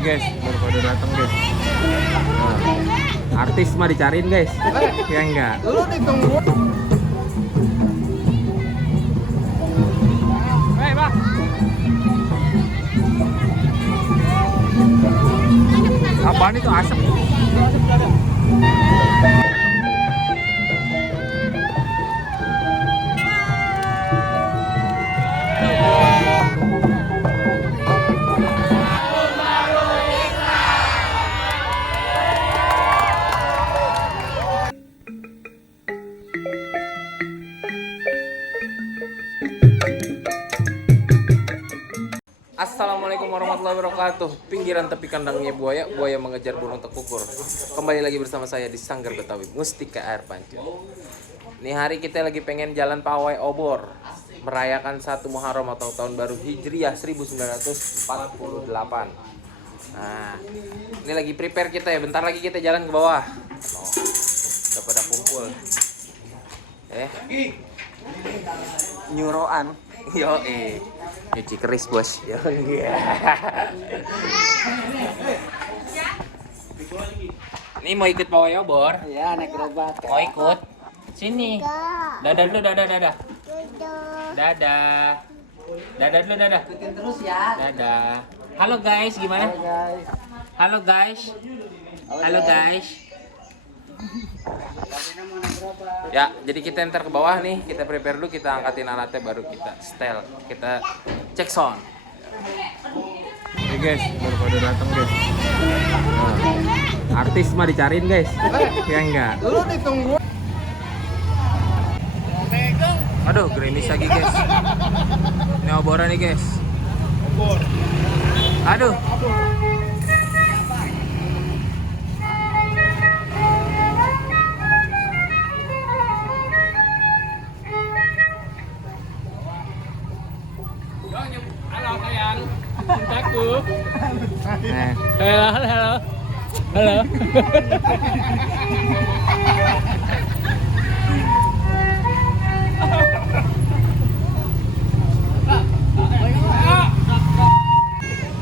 Guys, baru pada datang guys. Nah, artis mah dicariin guys. Ya enggak. Lu ditunggu. Hei, Bang. Apaan itu asap? Assalamualaikum warahmatullahi wabarakatuh. Pinggiran tepi kandangnya buaya, buaya mengejar burung tekukur. Kembali lagi bersama saya di Sanggar Betawi Mustika Air Pancur. Nih hari kita lagi pengen jalan pawai obor, merayakan 1 Muharram atau tahun baru Hijriah 1948. Nah, ini lagi prepare kita ya. Bentar lagi kita jalan ke bawah. Udah pada kumpul. Nyuroan. Yo nyuci keris bos. Yo Ini mau ikut pawai obor? Ya, naik gerobak. Mau ikut? Sini. Dadah dulu, dadah. Dadah. Dadah dulu, dadah. Ikutin terus ya. Dadah. Halo guys, gimana? Halo guys. Halo guys. Halo guys. Ya, jadi kita ntar ke bawah nih, kita prepare dulu, kita angkatin alatnya, baru kita setel, kita cek sound. Oke guys, baru pada datang guys. Nah, artis mah dicariin guys. Ya enggak. Lu ditunggu. Aduh, gerimis lagi guys. Ini oboran nih guys. Obor. Aduh. Halo sayang, cintaku. Nah. Halo.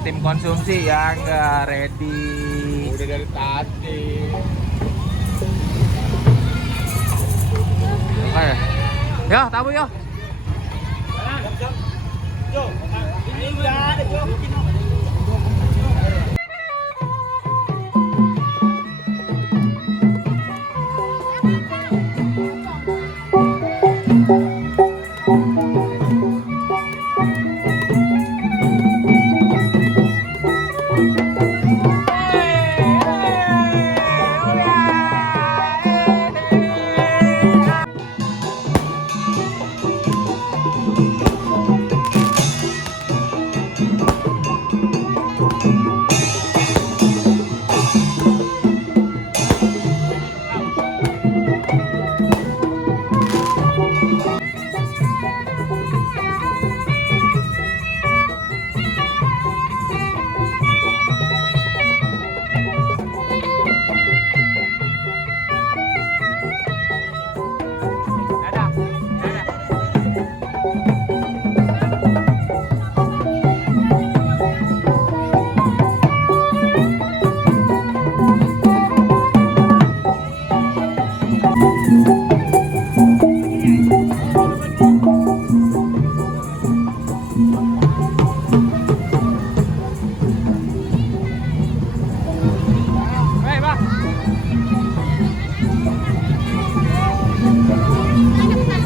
Tim konsumsi ya enggak ready. Udah dari tadi. Oke. Yo, tabu yo. Ini enggak ada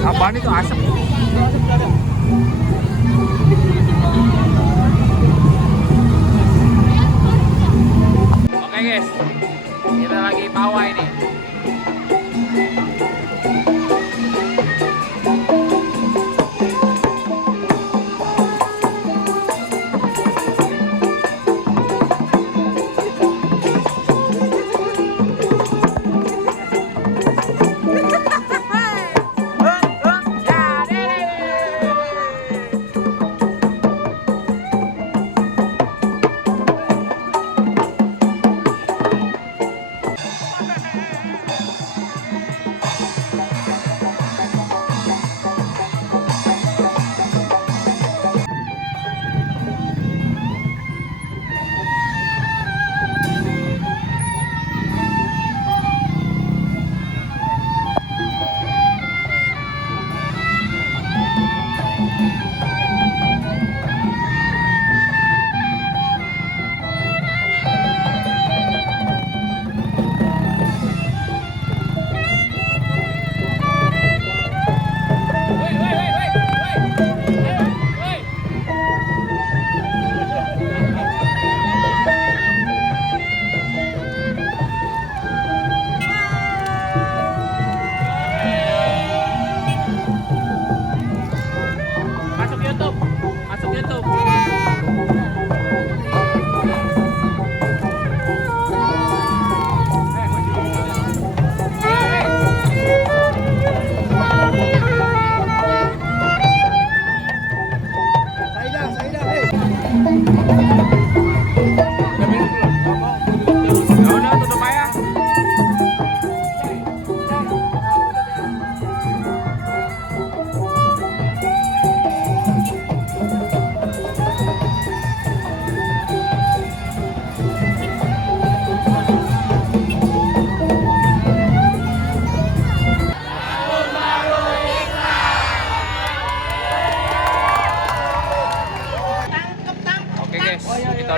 Apaan itu asap? Oke guys, kita lagi pawai nih.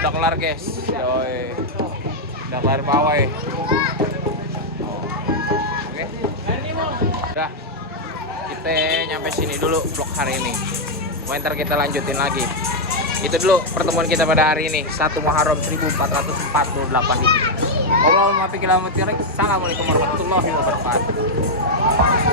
udah kelar guys. Yoi. Udah kelar pawai. Oke. Udah. Kita nyampe sini dulu vlog hari ini. Ntar kita lanjutin lagi. Itu dulu pertemuan kita pada hari ini. 1 Muharram 1448 Hijriah. Assalamualaikum warahmatullahi wabarakatuh.